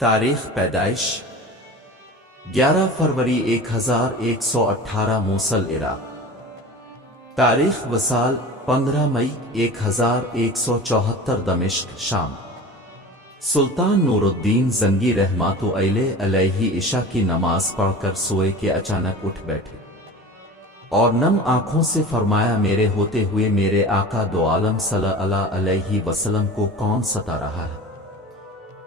تاریخ پیدائش 11 فروری 1118 موصل عراق۔ تاریخ وصال 15 مئی 1174 دمشق شام۔ سلطان نور الدین زنگی رحمۃ اللہ علیہ عشاء کی نماز پڑھ کر سوئے کہ اچانک اٹھ بیٹھے اور نم آنکھوں سے فرمایا، میرے ہوتے ہوئے میرے آقا دو عالم صلی اللہ علیہ وسلم کو کون ستا رہا ہے؟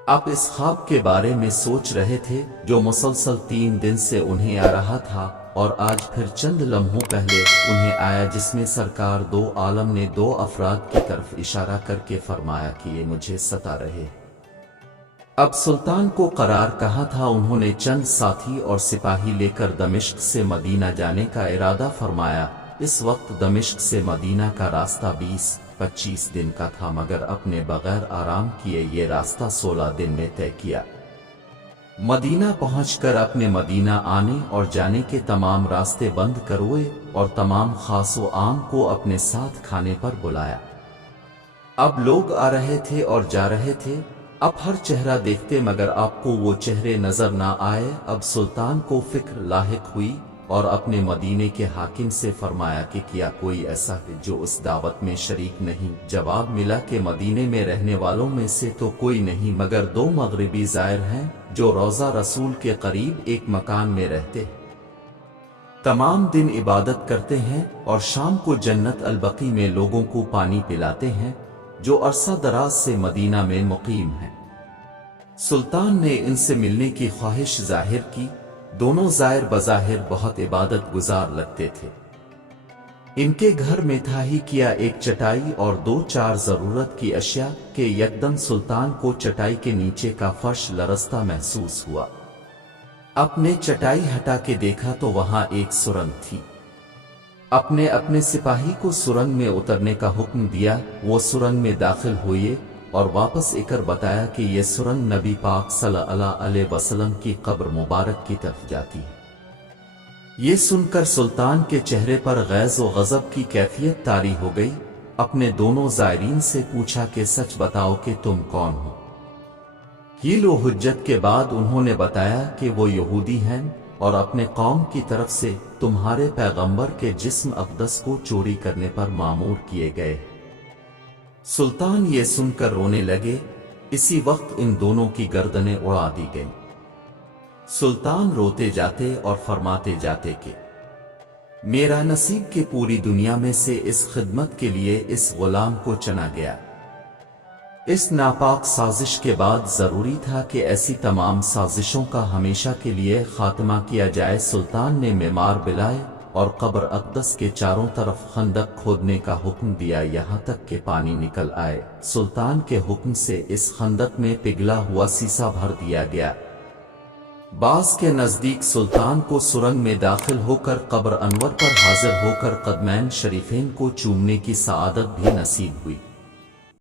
آپ اس خواب کے بارے میں سوچ رہے تھے جو مسلسل 3 دن سے انہیں آ رہا تھا، اور آج پھر چند لمحوں پہلے انہیں آیا، جس میں سرکار دو عالم نے 2 افراد کی طرف اشارہ کر کے فرمایا کہ یہ مجھے ستا رہے۔ اب سلطان کو قرار کہاں تھا؟ انہوں نے چند ساتھی اور سپاہی لے کر دمشق سے مدینہ جانے کا ارادہ فرمایا۔ اس وقت دمشق سے مدینہ کا راستہ 20-25 دن کا تھا، مگر اپنے بغیر آرام کیے یہ راستہ 16 دن میں طے کیا۔ مدینہ پہنچ کر اپنے مدینہ آنے اور جانے کے تمام راستے بند کروئے اور تمام خاص و عام کو اپنے ساتھ کھانے پر بلایا۔ اب لوگ آ رہے تھے اور جا رہے تھے، اب ہر چہرہ دیکھتے مگر آپ کو وہ چہرے نظر نہ آئے۔ اب سلطان کو فکر لاحق ہوئی اور اپنے مدینے کے حاکم سے فرمایا کہ کیا کوئی ایسا ہے جو اس دعوت میں شریک نہیں؟ جواب ملا کہ مدینے میں رہنے والوں میں سے تو کوئی نہیں، مگر 2 مغربی زائر ہیں جو روضہ رسول کے قریب ایک مکان میں رہتے، تمام دن عبادت کرتے ہیں اور شام کو جنت البقیع میں لوگوں کو پانی پلاتے ہیں، جو عرصہ دراز سے مدینہ میں مقیم ہیں۔ سلطان نے ان سے ملنے کی خواہش ظاہر کی۔ دونوں زائر بظاہر بہت عبادت گزار لگتے تھے۔ ان کے گھر میں تھا ہی کیا ایک چٹائی اور 2-4 ضرورت کی اشیاء کہ یکدم سلطان کو چٹائی کے نیچے کا فرش لرزتا محسوس ہوا۔ اپنے چٹائی ہٹا کے دیکھا تو وہاں ایک سرنگ تھی۔ اپنے سپاہی کو سرنگ میں اترنے کا حکم دیا، وہ سرنگ میں داخل ہوئے اور واپس اکر بتایا کہ یہ سرنگ نبی پاک صلی اللہ علیہ وسلم کی قبر مبارک کی طرف جاتی ہے۔ یہ سن کر سلطان کے چہرے پر غیظ و غضب کی کیفیت طاری ہو گئی۔ اپنے دونوں زائرین سے پوچھا کہ سچ بتاؤ کہ تم کون ہو؟ حیل و حجت کے بعد انہوں نے بتایا کہ وہ یہودی ہیں اور اپنے قوم کی طرف سے تمہارے پیغمبر کے جسم اقدس کو چوری کرنے پر مامور کیے گئے۔ سلطان یہ سن کر رونے لگے۔ اسی وقت ان دونوں کی گردنیں اڑا دی گئیں۔ سلطان روتے جاتے اور فرماتے جاتے کہ میرا نصیب کہ پوری دنیا میں سے اس خدمت کے لیے اس غلام کو چنا گیا۔ اس ناپاک سازش کے بعد ضروری تھا کہ ایسی تمام سازشوں کا ہمیشہ کے لیے خاتمہ کیا جائے۔ سلطان نے معمار بلائے اور قبر اقدس کے چاروں طرف خندق کھودنے کا حکم دیا، یہاں تک کہ پانی نکل آئے۔ سلطان کے حکم سے اس خندق میں پگھلا ہوا سیسا بھر دیا گیا۔ بعض کے نزدیک سلطان کو سرنگ میں داخل ہو کر قبر انور پر حاضر ہو کر قدمین شریفین کو چومنے کی سعادت بھی نصیب ہوئی۔